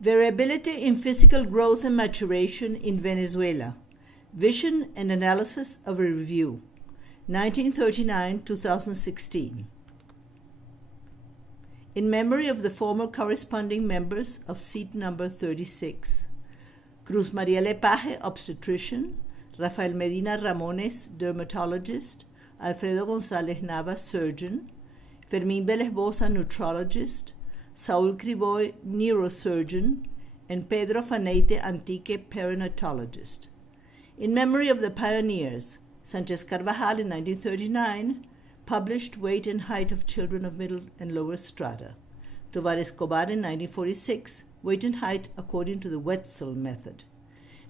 Variability in physical growth and maturation in Venezuela. Vision and Analysis of a Review, 1939-2016. In memory of the former corresponding members of seat number 36, Cruz Maria Lepage, obstetrician, Rafael Medina Ramones, dermatologist, Alfredo González Nava, surgeon, Fermín Vélez Boza, nutrologist, Saúl Criboy, neurosurgeon, and Pedro Faneite Antique, perinatologist. In memory of the pioneers, Sanchez Carvajal in 1939 published Weight and Height of Children of Middle and Lower Strata. Tovar Escobar in 1946, Weight and Height according to the Wetzel method.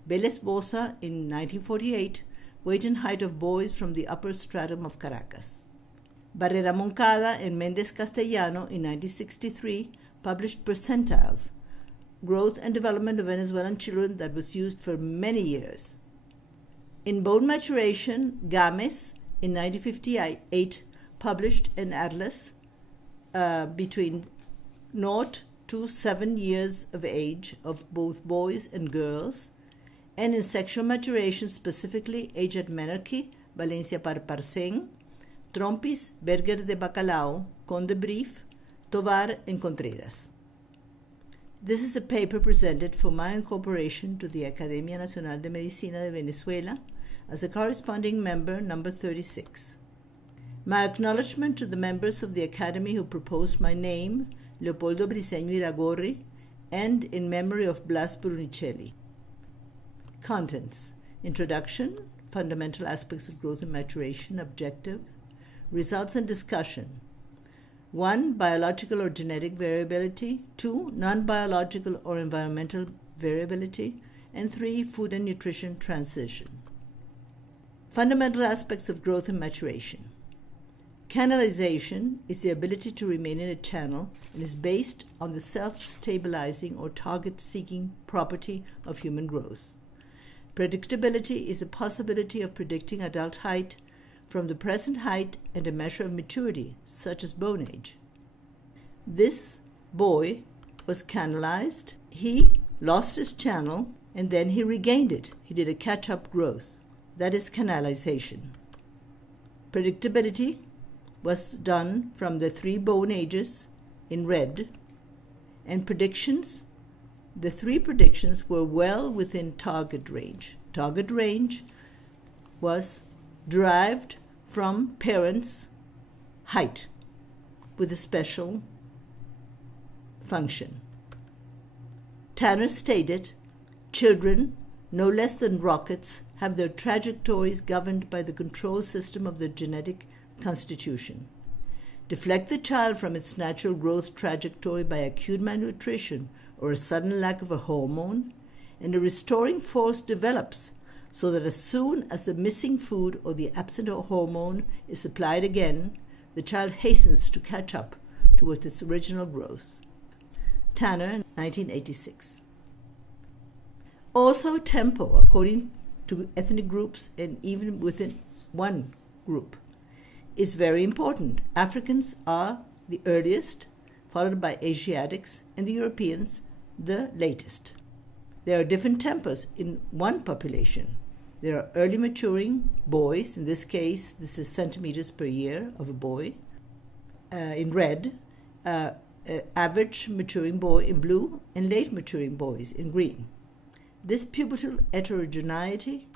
Vélez Boza in 1948, Weight and Height of Boys from the Upper Stratum of Caracas. Barrera Moncada and Méndez Castellano in 1963 published Percentiles, Growth and Development of Venezuelan Children, that was used for many years. In Bone Maturation, Gámez in 1958 published an atlas between 0 to 7 years of age of both boys and girls, and in Sexual Maturation, specifically age at menarche, Valencia Parparsén, Trompis, Berger de Bacalao, Conde Brief, Tovar, and Contreras. This is a paper presented for my incorporation to the Academia Nacional de Medicina de Venezuela as a corresponding member, number 36. My acknowledgement to the members of the Academy who proposed my name, Leopoldo Briceño Iragorri, and in memory of Blas Brunicelli. Contents: Introduction, Fundamental Aspects of Growth and Maturation, Objective, Results and Discussion. 1. Biological or genetic variability. 2. Non-biological or environmental variability. And 3. Food and nutrition transition. Fundamental aspects of growth and maturation. Canalization is the ability to remain in a channel and is based on the self-stabilizing or target-seeking property of human growth. Predictability is a possibility of predicting adult height from the present height and a measure of maturity, such as bone age. This boy was canalized. He lost his channel and then he regained it. He did a catch-up growth. That is canalization. Predictability was done from the 3 bone ages in red, and predictions, the 3 predictions were well within target range. Target range was derived from parents' height with a special function. Tanner stated, children, no less than rockets, have their trajectories governed by the control system of their genetic constitution. Deflect the child from its natural growth trajectory by acute malnutrition or a sudden lack of a hormone, and a restoring force develops so that as soon as the missing food or the absent hormone is supplied again, the child hastens to catch up to its original growth. Tanner, 1986. Also, tempo, according to ethnic groups and even within one group, is very important. Africans are the earliest, followed by Asiatics, and the Europeans the latest. There are different tempos in one population. There are early maturing boys, in this case, this is centimeters per year of a boy, in red, average maturing boy in blue, and late maturing boys in green. This pubertal heterogeneity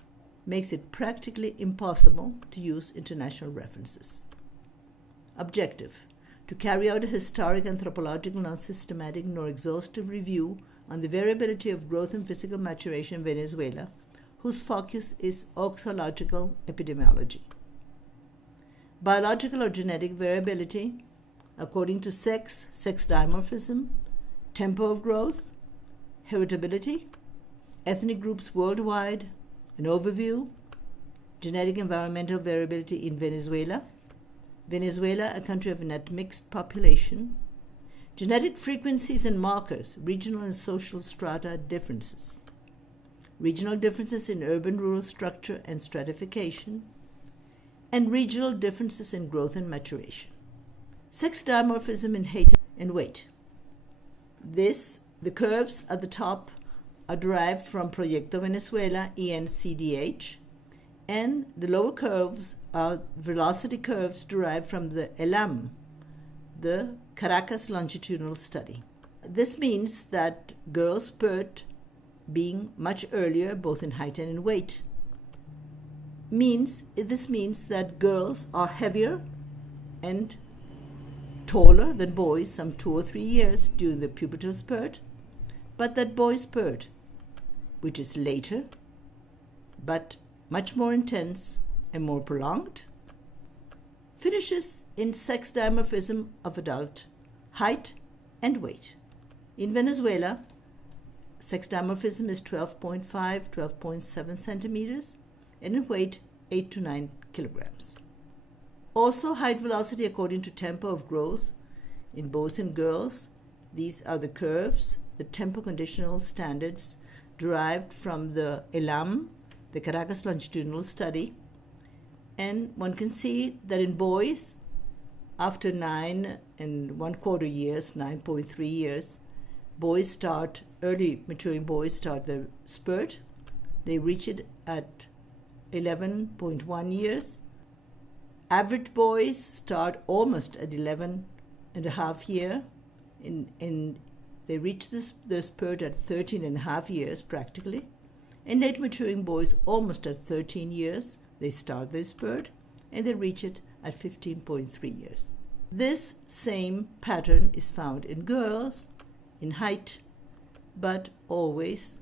makes it practically impossible to use international references. Objective: to carry out a historic, anthropological, non-systematic nor exhaustive review on the variability of growth and physical maturation in Venezuela, whose focus is oxological epidemiology. Biological or genetic variability, according to sex dimorphism, tempo of growth, heritability, ethnic groups worldwide, an overview, genetic environmental variability in Venezuela, Venezuela, a country of a net mixed population, genetic frequencies and markers, regional and social strata differences, regional differences in urban-rural structure and stratification, and regional differences in growth and maturation. Sex dimorphism in height and weight. This The curves at the top are derived from Proyecto Venezuela, ENCDH, and the lower curves are velocity curves derived from the ELAM, the Caracas longitudinal study. This means that girls spurt being much earlier, both in height and in weight. This means that girls are heavier and taller than boys some 2 or 3 years during the pubertal spurt, but that boys spurt, which is later, but much more intense and more prolonged, finishes in sex dimorphism of adult height and weight. In Venezuela, sex dimorphism is 12.5, 12.7 centimeters, and in weight 8 to 9 kilograms. Also, height velocity according to tempo of growth in boys and girls. These are the curves, the tempo conditional standards derived from the ELAM, the Caracas longitudinal study. And one can see that in boys, after 9 and 1/4 years, 9.3 years, early maturing boys start their spurt. They reach it at 11.1 years. Average boys start almost at 11 and a half year, and they reach the spurt at 13 and a half years practically. And late maturing boys almost at 13 years, they start their spurt, and they reach it at 15.3 years. This same pattern is found in girls in height, but always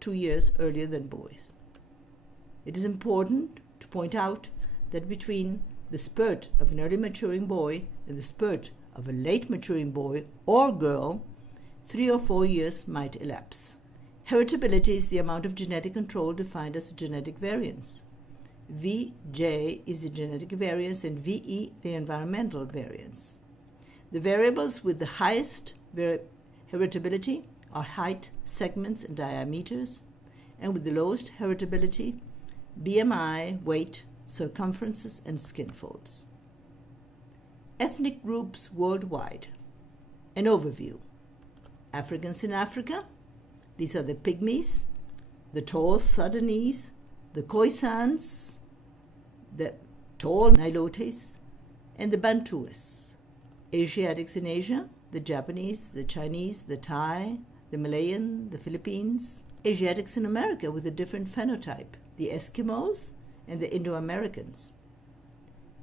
2 years earlier than boys. It is important to point out that between the spurt of an early maturing boy and the spurt of a late maturing boy or girl, 3 or 4 years might elapse. Heritability is the amount of genetic control defined as a genetic variance. Vj is the genetic variance and Ve the environmental variance. The variables with the highest heritability are height, segments, and diameters, and with the lowest heritability, BMI, weight, circumferences, and skin folds. Ethnic groups worldwide. An overview. Africans in Africa. These are the Pygmies, the tall Sudanese, the Khoisans, the tall Nilotes, and the Bantus. Asiatics in Asia, the Japanese, the Chinese, the Thai, the Malayan, the Philippines. Asiatics in America with a different phenotype, the Eskimos and the Indo-Americans.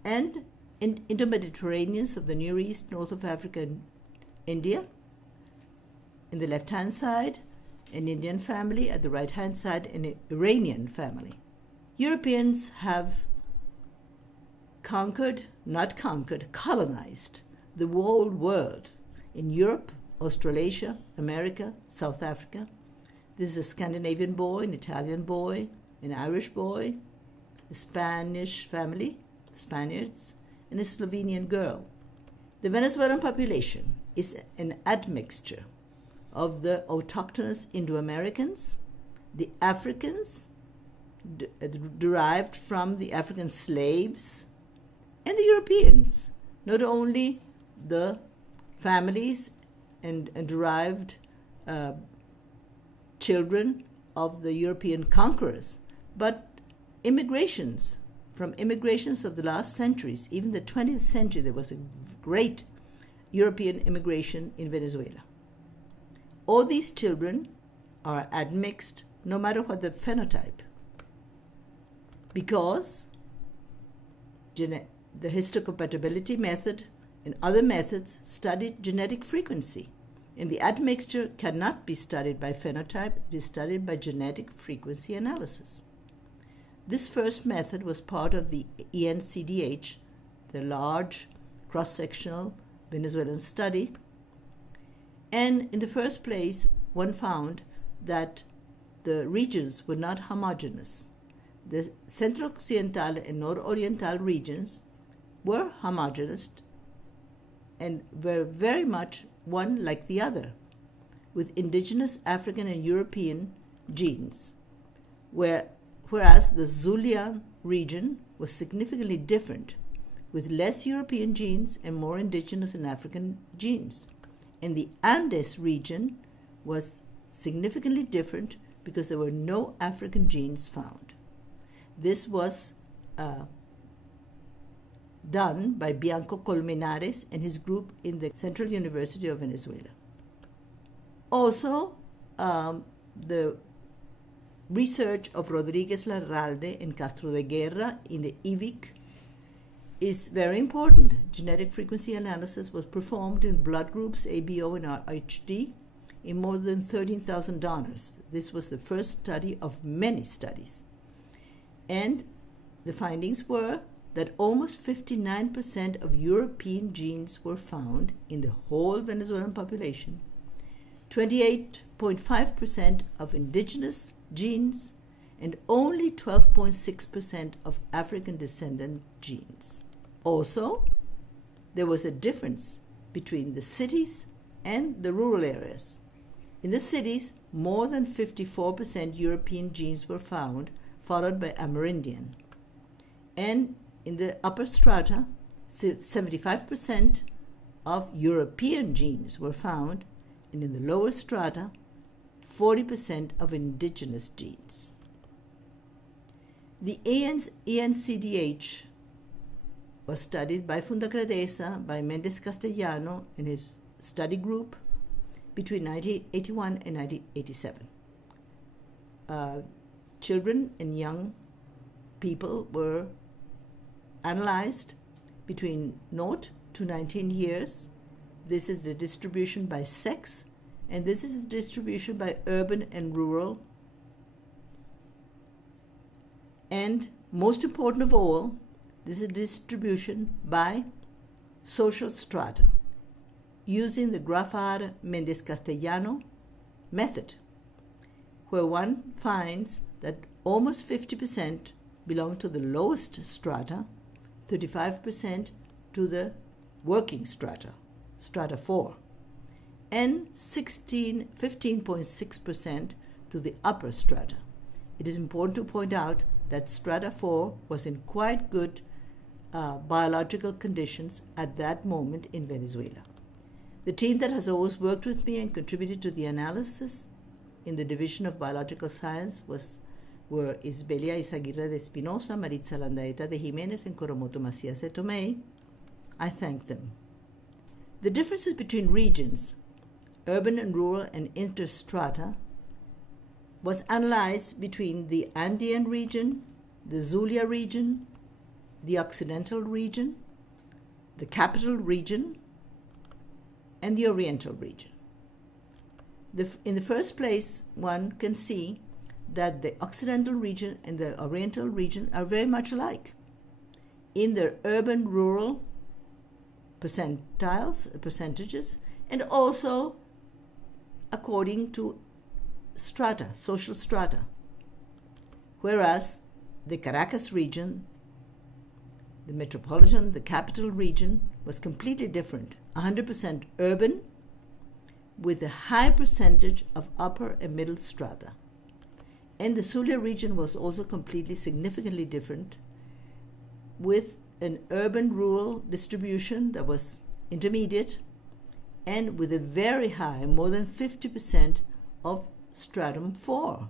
And Indo-Mediterraneans of the Near East, north of Africa and India. In the left-hand side, an Indian family. At the right-hand side, an Iranian family. Europeans have colonized the whole world in Europe, Australasia, America, South Africa. This is a Scandinavian boy, an Italian boy, an Irish boy, a Spanish family, Spaniards, and a Slovenian girl. The Venezuelan population is an admixture of the autochthonous Indo-Americans, the Africans derived from the African slaves, and the Europeans, not only the families and derived children of the European conquerors, but immigrations of the last centuries. Even the 20th century, there was a great European immigration in Venezuela. All these children are admixed no matter what the phenotype, because the histocompatibility method and other methods studied genetic frequency, and the admixture cannot be studied by phenotype. It is studied by genetic frequency analysis. This first method was part of the ENCDH, the large cross-sectional Venezuelan study. And in the first place, one found that the regions were not homogeneous. The Central Occidental and Nororiental regions were homogeneous and were very much one like the other, with indigenous African and European genes, whereas the Zulian region was significantly different, with less European genes and more indigenous and African genes. And the Andes region was significantly different because there were no African genes found. This was done by Blanco Colmenares and his group in the Central University of Venezuela. Also, the research of Rodriguez Larralde and Castro de Guerra in the IVIC is very important. Genetic frequency analysis was performed in blood groups ABO and RHD in more than 13,000 donors. This was the first study of many studies. And the findings were that almost 59% of European genes were found in the whole Venezuelan population, 28.5% of indigenous genes, and only 12.6% of African descendant genes. Also, there was a difference between the cities and the rural areas. In the cities, more than 54% European genes were found, followed by Amerindian. And in the upper strata, 75% of European genes were found, and in the lower strata, 40% of indigenous genes. The ENCDH was studied by Fundacredesa, by Méndez Castellano and his study group between 1981 and 1987. Children and young people were analyzed between 0 to 19 years. This is the distribution by sex, and this is the distribution by urban and rural. And most important of all, this is distribution by social strata, using the Graffard-Méndez-Castellano method, where one finds that almost 50% belong to the lowest strata, 35% to the working strata, strata 4, and 15.6% to the upper strata. It is important to point out that strata 4 was in quite good biological conditions at that moment in Venezuela. The team that has always worked with me and contributed to the analysis in the Division of Biological Science were Isbelia Izaguirre de Espinosa, Maritza Landaeta de Jimenez, and Coromoto Macías de Tomei. I thank them. The differences between regions, urban and rural and interstrata, was analyzed between the Andean region, the Zulia region, the Occidental region, the Capital region, and the Oriental region. In the first place, one can see that the Occidental region and the Oriental region are very much alike in their urban-rural percentages, and also according to strata, social strata. Whereas the Caracas region, the metropolitan, the capital region, was completely different, 100% urban, with a high percentage of upper and middle strata. And the Zulia region was also significantly different, with an urban-rural distribution that was intermediate, and with a very high, more than 50% of stratum 4.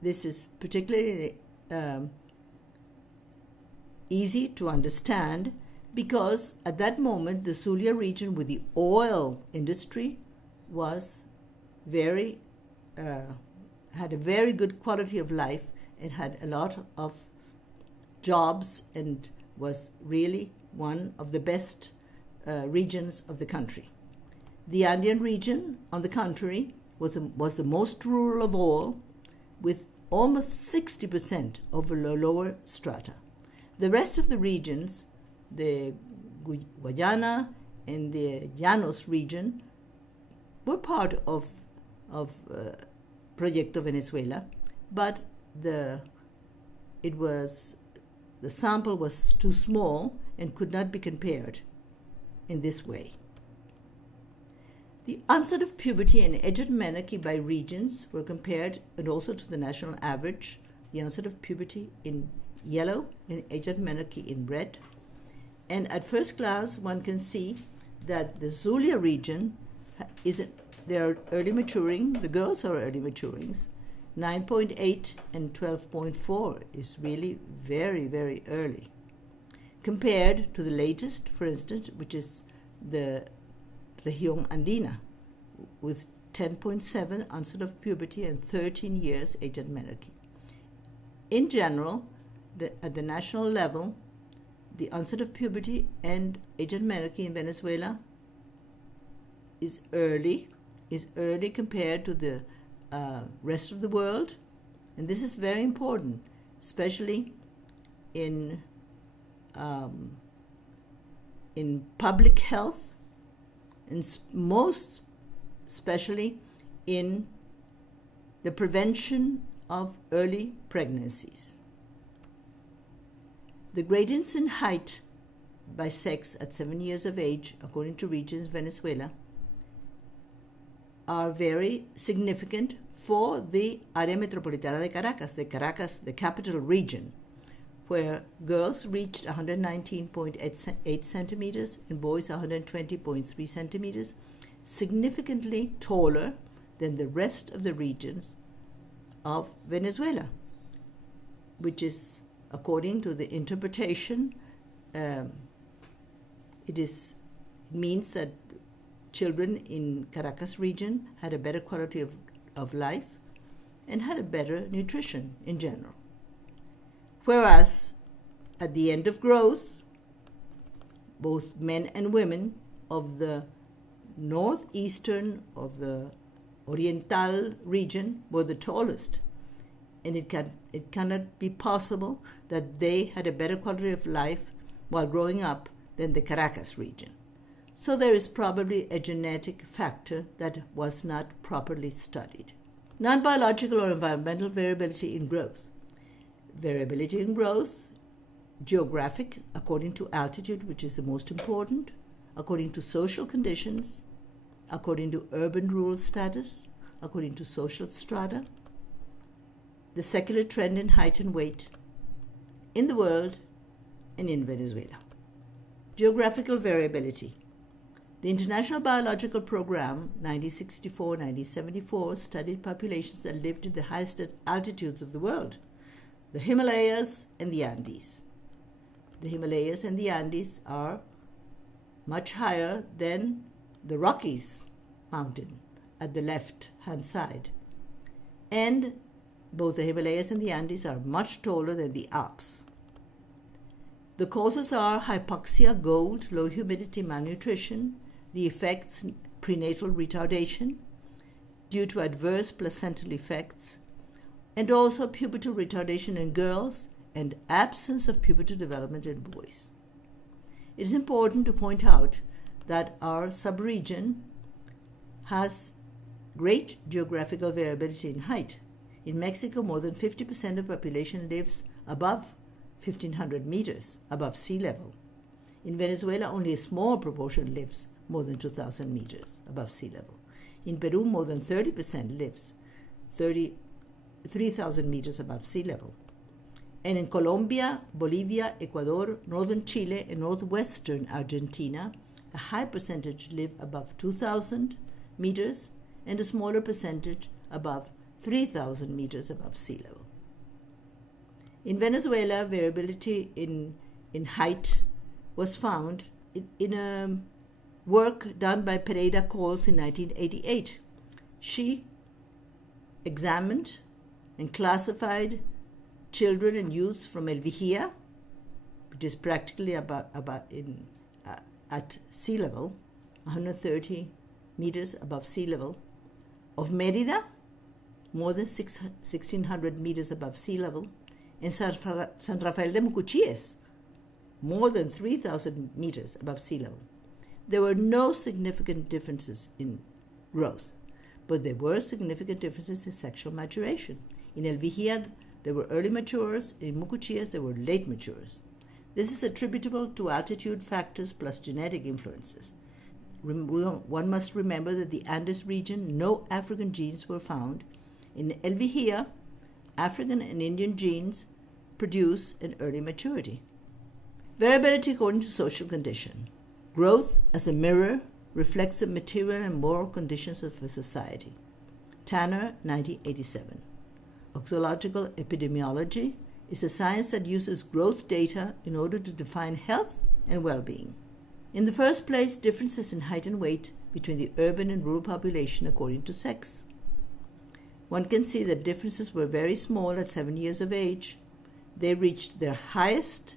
This is particularly easy to understand because at that moment the Zulia region with the oil industry was very had a very good quality of life. It had a lot of jobs and was really one of the best regions of the country. The Andean region, on the contrary, was the most rural of all, with almost 60% of the lower strata. The rest of the regions, the Guayana and the Llanos region, were part of Proyecto Venezuela, but the sample was too small and could not be compared in this way. The onset of puberty and age of menarche by regions were compared, and also to the national average, the onset of puberty in yellow and age of menarche in red. And at first glance, one can see that the Zulia region is they are early maturing. The girls are early maturings. 9.8 and 12.4 is really very, very early. Compared to the latest, for instance, which is the Región Andina, with 10.7 onset of puberty and 13 years age at menarche. In general, at the national level, the onset of puberty and age at menarche in Venezuela is early compared to the rest of the world, and this is very important, especially in public health, and most especially in the prevention of early pregnancies. The gradients in height by sex at 7 years of age, according to regions Venezuela, are very significant for the Área Metropolitana de Caracas, the capital region, where girls reached 119.8 centimeters and boys 120.3 centimeters, significantly taller than the rest of the regions of Venezuela, which is, according to the interpretation, it means that children in Caracas region had a better quality of life and had a better nutrition in general. Whereas at the end of growth, both men and women of the northeastern of the Oriental region were the tallest, and it cannot be possible that they had a better quality of life while growing up than the Caracas region. So there is probably a genetic factor that was not properly studied. Non-biological or environmental variability in growth. Variability in growth, geographic, according to altitude, which is the most important, according to social conditions, according to urban-rural status, according to social strata, the secular trend in height and weight in the world and in Venezuela. Geographical variability. The International Biological Program, 1964-1974, studied populations that lived in the highest altitudes of the world, the Himalayas and the Andes. The Himalayas and the Andes are much higher than the Rockies mountain at the left-hand side. And both the Himalayas and the Andes are much taller than the Alps. The causes are hypoxia, gold, low humidity, malnutrition, the effects prenatal retardation due to adverse placental effects, and also pubertal retardation in girls and absence of pubertal development in boys. It is important to point out that our subregion has great geographical variability in height. In Mexico, more than 50% of the population lives above 1,500 meters above sea level. In Venezuela, only a small proportion lives more than 2,000 meters above sea level. In Peru, more than 30% lives 3,000 meters above sea level. And in Colombia, Bolivia, Ecuador, northern Chile, and northwestern Argentina, a high percentage live above 2,000 meters and a smaller percentage above 3,000 meters above sea level. In Venezuela, variability in height was found in a work done by Pereira Coles in 1988. She examined and classified children and youths from El Vigía, which is practically at sea level, 130 meters above sea level, of Mérida, more than 1,600 meters above sea level, and San Rafael de Mucuchíes, more than 3,000 meters above sea level. There were no significant differences in growth, but there were significant differences in sexual maturation. In El Vigía, there were early maturers. In Mucuchíes, there were late maturers. This is attributable to altitude factors plus genetic influences. One must remember that the Andes region, no African genes were found. In El Vigía, African and Indian genes produce an early maturity. Variability according to social condition. Growth as a mirror reflects the material and moral conditions of a society. Tanner, 1987. Oxological epidemiology is a science that uses growth data in order to define health and well-being. In the first place, differences in height and weight between the urban and rural population according to sex. One can see that differences were very small at 7 years of age. They reached their highest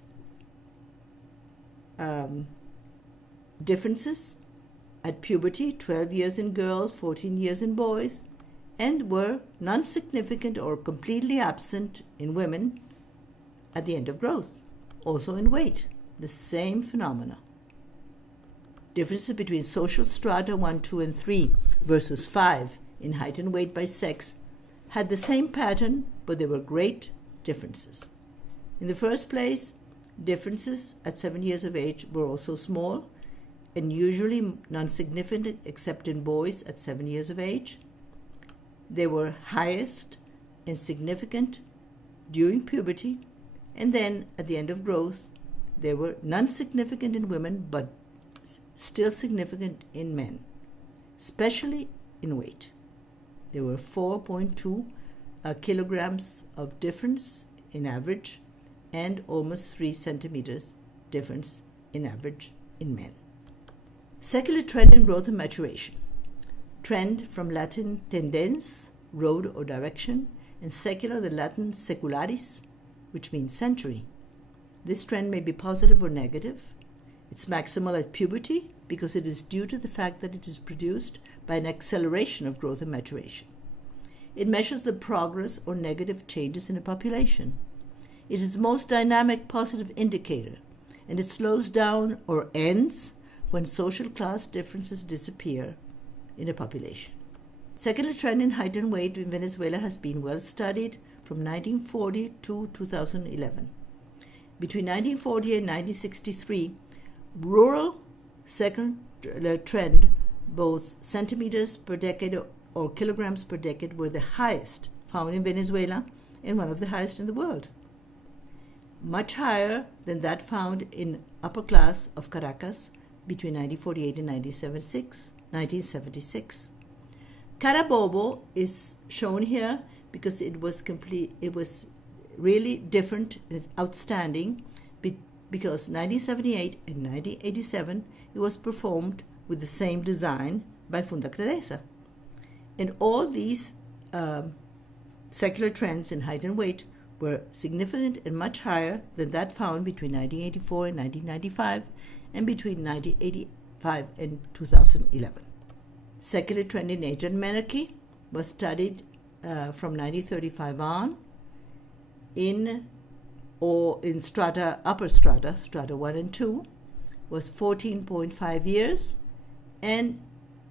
differences at puberty, 12 years in girls, 14 years in boys, and were non-significant or completely absent in women at the end of growth. Also in weight, the same phenomena. Differences between social strata 1, 2, and 3 versus 5 in height and weight by sex had the same pattern, but there were great differences. In the first place, differences at 7 years of age were also small and usually non-significant except in boys at 7 years of age. They were highest and significant during puberty, and then at the end of growth, they were non-significant in women but still significant in men, especially in weight. There were 4.2 kilograms of difference in average and almost 3 centimeters difference in average in men. Secular trend in growth and maturation. Trend from Latin tendens, road or direction, and secular, the Latin secularis, which means century. This trend may be positive or negative. It's maximal at puberty because it is due to the fact that it is produced by an acceleration of growth and maturation. It measures the progress or negative changes in a population. It is the most dynamic positive indicator, and it slows down or ends when social class differences disappear in a population. Secular trend in height and weight in Venezuela has been well studied from 1940 to 2011. Between 1940 and 1963, rural secular trend, both centimeters per decade or kilograms per decade, were the highest found in Venezuela and one of the highest in the world. Much higher than that found in upper class of Caracas between 1948 and 1976. Carabobo is shown here because it was really different and outstanding because 1978 and 1987 it was performed with the same design by Funda Credesa. And all these secular trends in height and weight were significant and much higher than that found between 1984 and 1995 and between 1985 and 2011. Secular trend in age and menarche was studied from 1935 on in strata, upper strata 1 and 2, was 14.5 years, and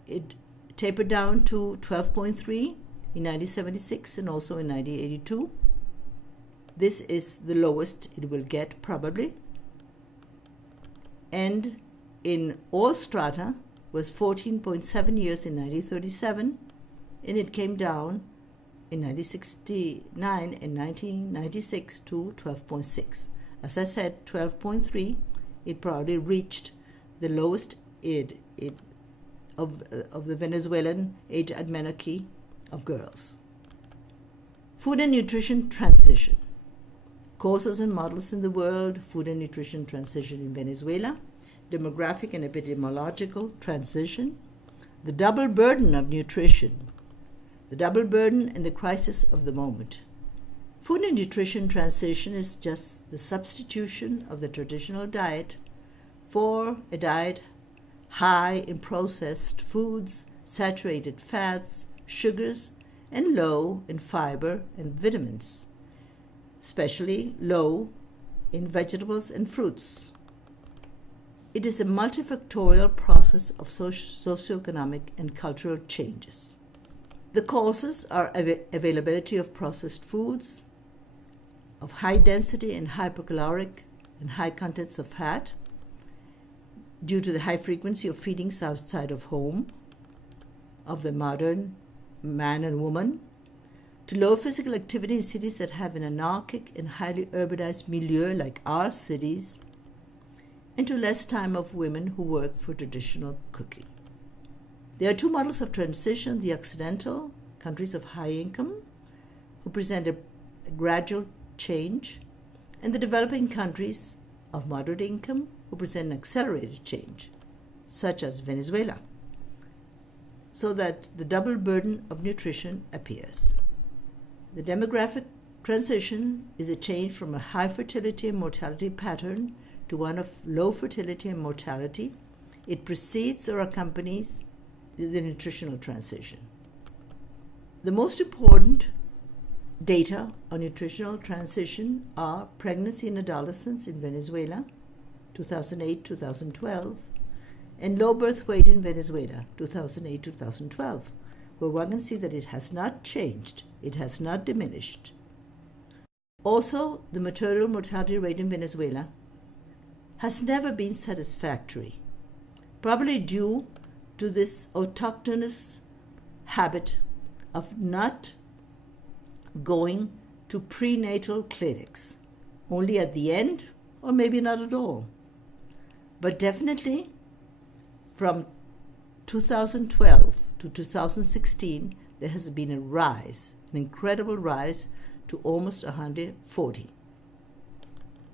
it tapered down to 12.3 in 1976 and also in 1982. This is the lowest it will get probably. And in all strata was 14.7 years in 1937, and it came down in 1969 and 1996 to 12.6. As I said, 12.3, it probably reached the lowest of the Venezuelan age and menarche of girls. Food and nutrition transition. Causes and models in the world, food and nutrition transition in Venezuela, demographic and epidemiological transition, the double burden of nutrition, the double burden and the crisis of the moment. Food and nutrition transition is just the substitution of the traditional diet for a diet high in processed foods, saturated fats, sugars, and low in fiber and vitamins, especially low in vegetables and fruits. It is a multifactorial process of socioeconomic and cultural changes. The causes are availability of processed foods, of high density and hypercaloric and high contents of fat, due to the high frequency of feedings outside of home, of the modern man and woman, to low physical activity in cities that have an anarchic and highly urbanized milieu like our cities, and to less time of women who work for traditional cooking. There are two models of transition: the Occidental countries of high income, who present a gradual change, and the developing countries of moderate income, who present an accelerated change, such as Venezuela, so that the double burden of nutrition appears. The demographic transition is a change from a high fertility and mortality pattern to one of low fertility and mortality. It precedes or accompanies the nutritional transition. The most important data on nutritional transition are pregnancy in adolescents in Venezuela, 2008-2012, and low birth weight in Venezuela, 2008-2012, where one can see that it has not changed, it has not diminished. Also, the maternal mortality rate in Venezuela has never been satisfactory, probably due to this autochthonous habit of not going to prenatal clinics, only at the end or maybe not at all. But definitely from 2012 to 2016, there has been a rise, an incredible rise to almost 140.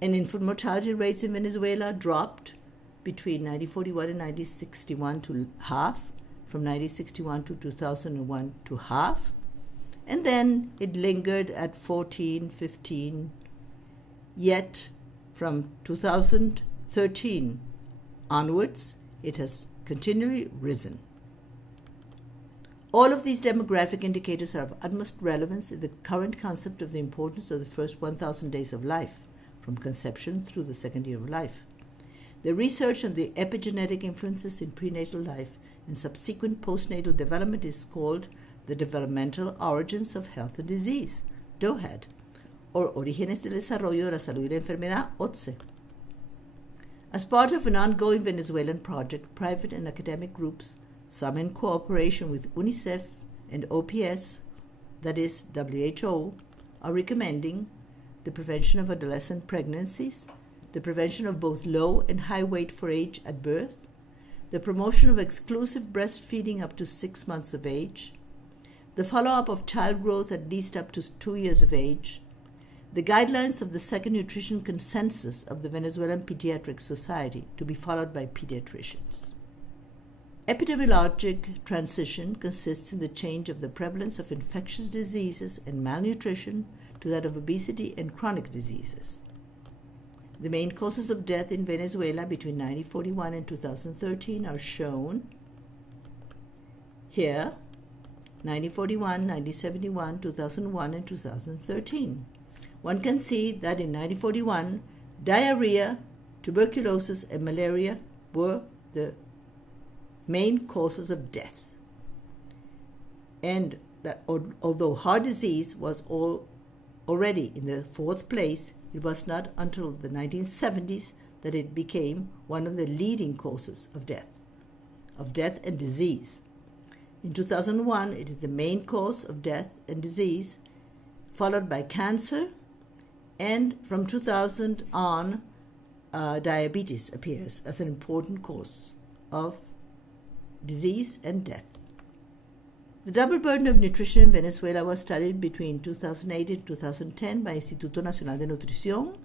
And infant mortality rates in Venezuela dropped between 1941 and 1961 to half, from 1961 to 2001 to half, and then it lingered at 14, 15, yet from 2013 onwards, it has continually risen. All of these demographic indicators are of utmost relevance in the current concept of the importance of the first 1,000 days of life, from conception through the second year of life. The research on the epigenetic influences in prenatal life and subsequent postnatal development is called the Developmental Origins of Health and Disease, DOHED, or Orígenes del Desarrollo de la Salud y la Enfermedad, OTSE. As part of an ongoing Venezuelan project, private and academic groups, some in cooperation with UNICEF and OPS, that is WHO, are recommending the prevention of adolescent pregnancies, the prevention of both low and high weight for age at birth, the promotion of exclusive breastfeeding up to 6 months of age, the follow-up of child growth at least up to 2 years of age, the guidelines of the second nutrition consensus of the Venezuelan Pediatric Society to be followed by pediatricians. Epidemiologic transition consists in the change of the prevalence of infectious diseases and malnutrition to that of obesity and chronic diseases. The main causes of death in Venezuela between 1941 and 2013 are shown here: 1941, 1971, 2001, and 2013. One can see that in 1941, diarrhea, tuberculosis, and malaria were the main causes of death. And that although heart disease was already in the 4th place, it was not until the 1970s that it became one of the leading causes of death and disease. In 2001, it is the main cause of death and disease, followed by cancer, and from 2000 on, diabetes appears as an important cause of disease and death. The double burden of nutrition in Venezuela was studied between 2008 and 2010 by Instituto Nacional de Nutrición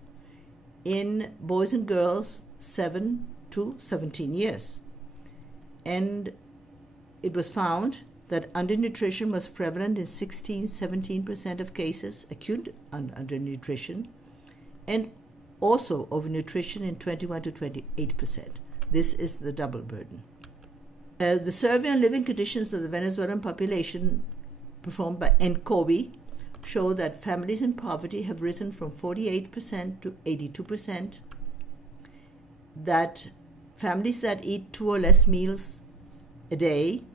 in boys and girls 7 to 17 years. And it was found that undernutrition was prevalent in 16-17% of cases, acute undernutrition, and also overnutrition in 21 to 28%. This is the double burden. The survey on living conditions of the Venezuelan population performed by NCOBI show that families in poverty have risen from 48% to 82%, that families that eat 2 or less meals a day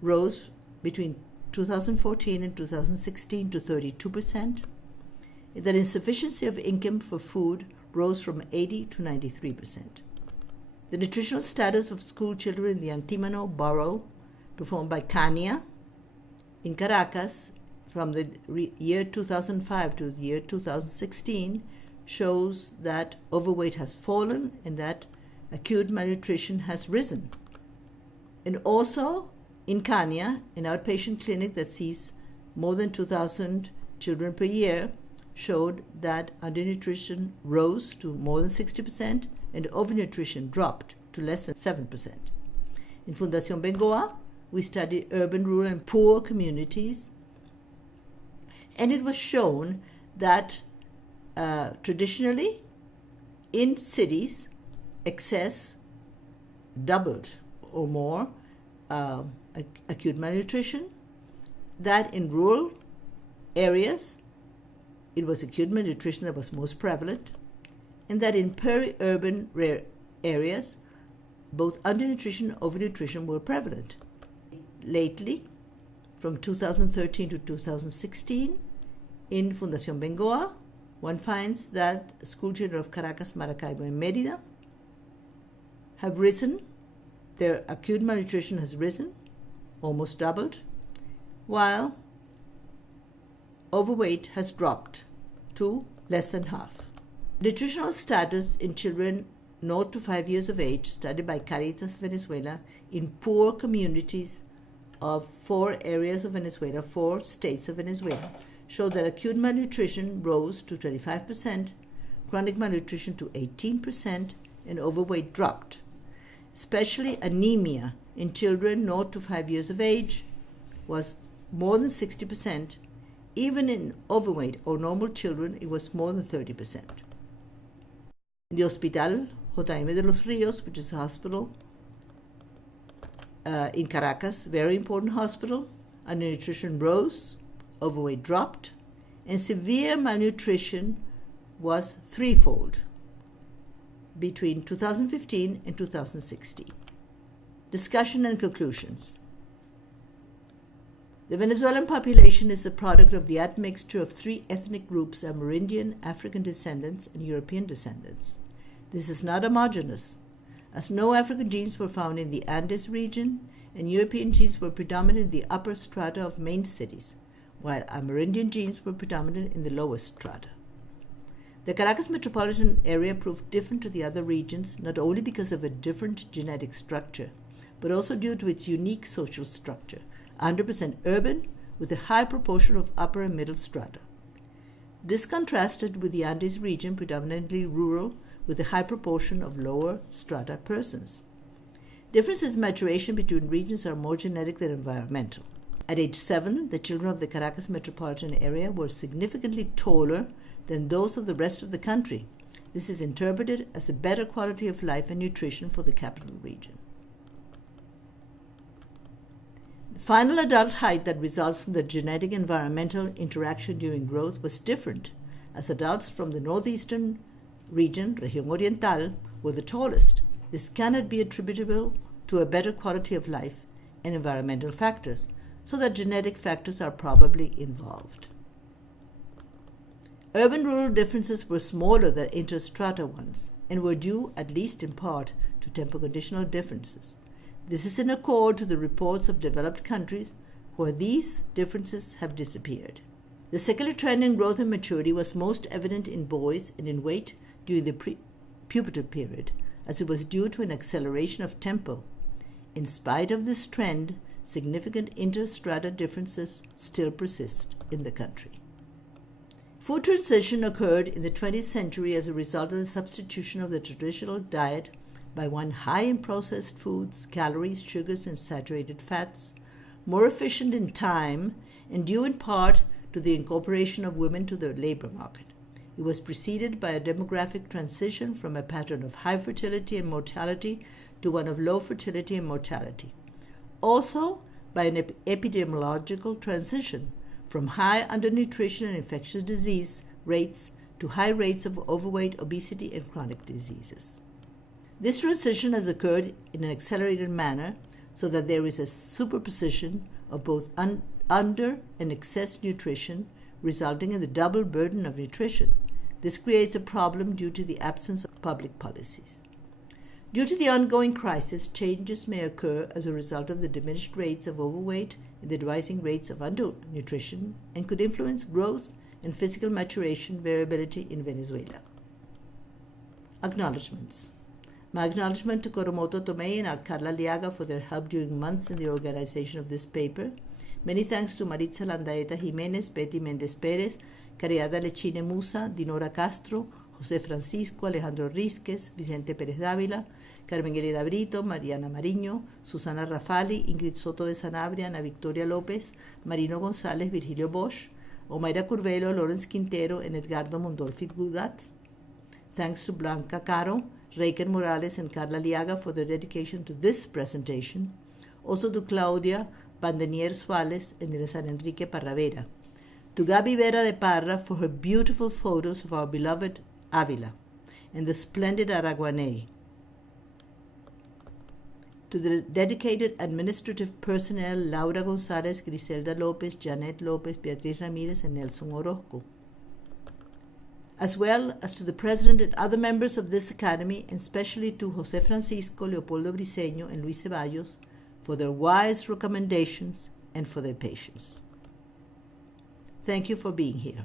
rose between 2014 and 2016 to 32%, that insufficiency of income for food rose from 80 to 93%. The nutritional status of school children in the Antimano borough, performed by CANIA in Caracas from the year 2005 to the year 2016, shows that overweight has fallen and that acute malnutrition has risen. And also In Kenya, an outpatient clinic that sees more than 2,000 children per year showed that undernutrition rose to more than 60% and overnutrition dropped to less than 7%. In Fundación Bengoa, we studied urban, rural, and poor communities, and it was shown that traditionally in cities, excess doubled or more acute malnutrition, that in rural areas it was acute malnutrition that was most prevalent, and that in peri-urban areas both undernutrition and overnutrition were prevalent. Lately, from 2013 to 2016, in Fundación Bengoa, one finds that school children of Caracas, Maracaibo, and Mérida have risen. Their acute malnutrition has risen, almost doubled, while overweight has dropped to less than half. Nutritional status in children 0 to 5 years of age, studied by Caritas Venezuela in poor communities of 4 areas of Venezuela, 4 states of Venezuela, showed that acute malnutrition rose to 25%, chronic malnutrition to 18%, and overweight dropped. Especially anemia in children 0 to 5 years of age was more than 60%. Even in overweight or normal children, it was more than 30%. In the Hospital J.M. de los Ríos, which is a hospital in Caracas, very important hospital, undernutrition rose, overweight dropped, and severe malnutrition was threefold between 2015 and 2016. Discussion and conclusions. The Venezuelan population is the product of the admixture of 3 ethnic groups: Amerindian, African descendants, and European descendants. This is not homogeneous, as no African genes were found in the Andes region, and European genes were predominant in the upper strata of main cities, while Amerindian genes were predominant in the lower strata. The Caracas metropolitan area proved different to the other regions, not only because of a different genetic structure, but also due to its unique social structure, 100% urban, with a high proportion of upper and middle strata. This contrasted with the Andes region, predominantly rural, with a high proportion of lower strata persons. Differences in maturation between regions are more genetic than environmental. At age 7, the children of the Caracas metropolitan area were significantly taller than those of the rest of the country. This is interpreted as a better quality of life and nutrition for the capital region. The final adult height that results from the genetic environmental interaction during growth was different, as adults from the northeastern region, Región Oriental, were the tallest. This cannot be attributable to a better quality of life and environmental factors, so that genetic factors are probably involved. Urban-rural differences were smaller than interstrata ones and were due, at least in part, to tempoconditional differences. This is in accord to the reports of developed countries where these differences have disappeared. The secular trend in growth and maturity was most evident in boys and in weight during the pubertal period, as it was due to an acceleration of tempo. In spite of this trend, significant interstrata differences still persist in the country. Food transition occurred in the 20th century as a result of the substitution of the traditional diet by one high in processed foods, calories, sugars, and saturated fats, more efficient in time, and due in part to the incorporation of women to the labor market. It was preceded by a demographic transition from a pattern of high fertility and mortality to one of low fertility and mortality. Also by an epidemiological transition from high undernutrition and infectious disease rates to high rates of overweight, obesity, and chronic diseases. This transition has occurred in an accelerated manner so that there is a superposition of both under and excess nutrition, resulting in the double burden of nutrition. This creates a problem due to the absence of public policies. Due to the ongoing crisis, changes may occur as a result of the diminished rates of overweight and the rising rates of undernutrition, and could influence growth and physical maturation variability in Venezuela. Acknowledgements. My acknowledgement to Coromoto Tomei and Carla Liaga for their help during months in the organization of this paper. Many thanks to Maritza Landaeta Jimenez, Betty Méndez Pérez, Cariada Lechine Musa, Dinora Castro, José Francisco, Alejandro Rizquez, Vicente Pérez Dávila, Carmen Guerrera Brito, Mariana Mariño, Susana Rafali, Ingrid Soto de Sanabria, Ana Victoria López, Marino González, Virgilio Bosch, Omaira Curvelo, Lawrence Quintero, and Edgardo Mondolfi Gudat. Thanks to Blanca Caro, Reiker Morales, and Carla Liaga for their dedication to this presentation. Also to Claudia Bandenier Suárez and San Enrique Parravera. To Gaby Vera de Parra for her beautiful photos of our beloved Ávila and the splendid Araguaney. To the dedicated administrative personnel Laura González, Griselda López, Janet López, Beatriz Ramírez, and Nelson Orozco. As well as to the president and other members of this academy, and especially to José Francisco, Leopoldo Briceño, and Luis Ceballos for their wise recommendations and for their patience. Thank you for being here.